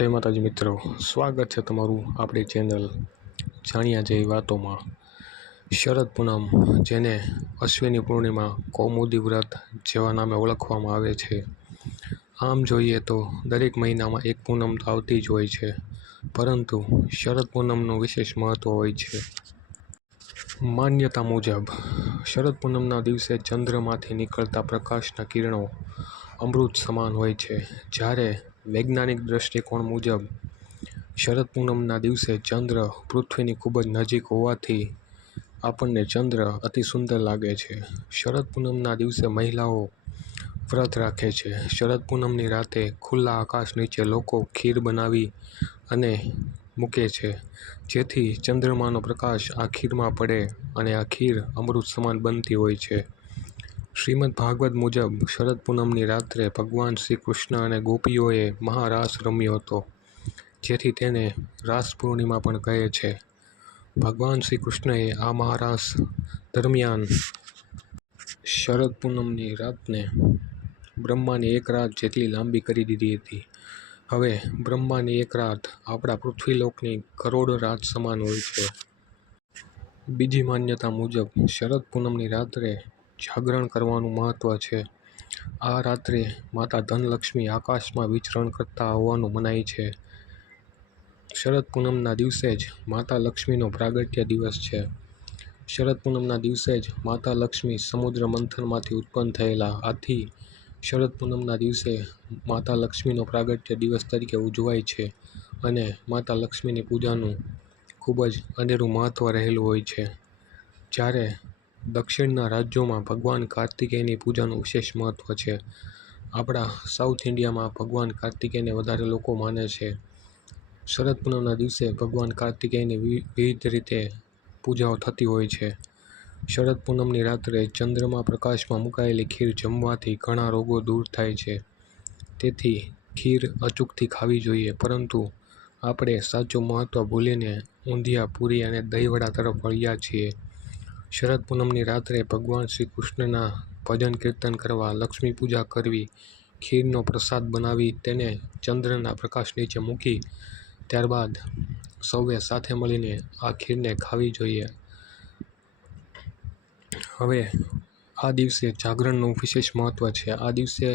જય માતાજી મિત્રો, સ્વાગત છે તમારું આપણી ચેનલ જાણ્યા જેવી વાતોમાં। શરદ પૂનમ, જેને અશ્વિની પૂર્ણિમા, કૌમુદી વ્રત જેવા નામે ઓળખવામાં આવે છે। આમ જોઈએ તો દરેક મહિનામાં એક પૂનમ તો આવતી જ હોય છે, પરંતુ શરદ પૂનમનું વિશેષ મહત્ત્વ હોય છે। માન્યતા મુજબ શરદ પૂનમના દિવસે ચંદ્રમાંથી નીકળતા પ્રકાશના કિરણો અમૃત સમાન હોય છે। જ્યારે વૈજ્ઞાનિક દૃષ્ટિકોણ મુજબ શરદ પૂનમના દિવસે ચંદ્ર પૃથ્વીની ખૂબ જ નજીક હોવાથી આપણને ચંદ્ર અતિ સુંદર લાગે છે। શરદ પૂનમના દિવસે મહિલાઓ વ્રત રાખે છે। શરદ પૂનમની રાતે ખુલ્લા આકાશ નીચે લોકો ખીર બનાવી અને મૂકે છે, જેથી ચંદ્રમાનો પ્રકાશ આ ખીરમાં પડે અને આ ખીર અમૃત સમાન બનતી હોય છે। શ્રીમદ ભાગવત મુજબ શરદ પૂનમની રાત્રે ભગવાન શ્રી કૃષ્ણ અને ગોપીઓએ મહારાસ રમ્યો હતો, જેથી તેને રાસ પૂર્ણિમા પણ કહે છે। ભગવાન શ્રી કૃષ્ણએ આ મહારાસ દરમિયાન શરદ પૂનમની રાતને બ્રહ્માની એક રાત જેટલી લાંબી કરી દીધી હતી। હવે બ્રહ્માની એક રાત આપણા પૃથ્વીલોકની કરોડો રાત સમાન હોય છે। બીજી માન્યતા મુજબ શરદ પૂનમની રાત્રે જાગરણ કરવાનું મહત્ત્વ છે। આ રાત્રે માતા ધનલક્ષ્મી આકાશમાં વિચરણ કરતા હોવાનું મનાય છે। શરદ પૂનમના દિવસે જ માતા લક્ષ્મીનો પ્રાગટ્ય દિવસ છે। શરદ પૂનમના દિવસે જ માતા લક્ષ્મી સમુદ્ર મંથનમાંથી ઉત્પન્ન થયેલા, આથી શરદ પૂનમના દિવસે માતા લક્ષ્મીનો પ્રાગટ્ય દિવસ તરીકે ઉજવાય છે અને માતા લક્ષ્મીની પૂજાનું ખૂબ જ અનેરું મહત્ત્વ રહેલું હોય છે। જ્યારે દક્ષિણના રાજ્યોમાં ભગવાન કાર્તિકેયની પૂજાનું વિશેષ મહત્ત્વ છે। આપણા સાઉથ ઇન્ડિયામાં ભગવાન કાર્તિકેયને વધારે લોકો માને છે। શરદ પૂનમના દિવસે ભગવાન કાર્તિકેયની વિવિધ રીતે પૂજાઓ થતી હોય છે। શરદ પૂનમની રાત્રે ચંદ્રમાં પ્રકાશમાં મુકાયેલી ખીર જમવાથી ઘણા રોગો દૂર થાય છે, તેથી ખીર અચૂકથી ખાવી જોઈએ, પરંતુ આપણે સાચું મહત્ત્વ ભૂલીને ઊંધિયા, પૂરી અને દહીંવડા તરફ વળ્યા છીએ। શરદ પૂનમની રાત્રે ભગવાન શ્રી કૃષ્ણના ભજન કીર્તન કરવા, લક્ષ્મી પૂજા કરવી, ખીરનો પ્રસાદ બનાવી તેને ચંદ્રના પ્રકાશ નીચે મૂકી ત્યારબાદ સૌએ સાથે મળીને આ ખીરને ખાવી જોઈએ। હવે આ દિવસે જાગરણનું વિશેષ મહત્ત્વ છે। આ દિવસે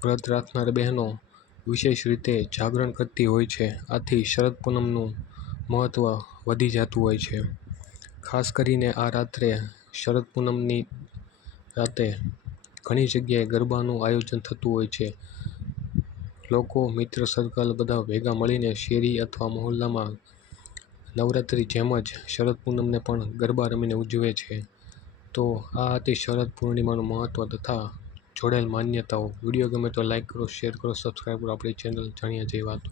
વ્રત રાખનાર બહેનો વિશેષ રીતે જાગરણ કરતી હોય છે, આથી શરદ પૂનમનું મહત્ત્વ વધી જતું હોય છે। ખાસ કરીને આ રાત્રે શરદ પૂનમની રાતે ઘણી જગ્યાએ ગરબાનું આયોજન થતું હોય છે। લોકો, મિત્ર સર્કલ બધા ભેગા મળીને શેરી અથવા મહોલ્લામાં નવરાત્રિ જેમ જ શરદ પૂનમને પણ ગરબા રમીને ઉજવે છે। તો આ હતી શરદ પૂર્ણિમાનું મહત્ત્વ તથા જોડાયેલ માન્યતાઓ। વિડીયો ગમે તો લાઇક કરો, શેર કરો, સબસ્ક્રાઈબ કરો આપણી ચેનલ જાણ્યા જેવી વાતો।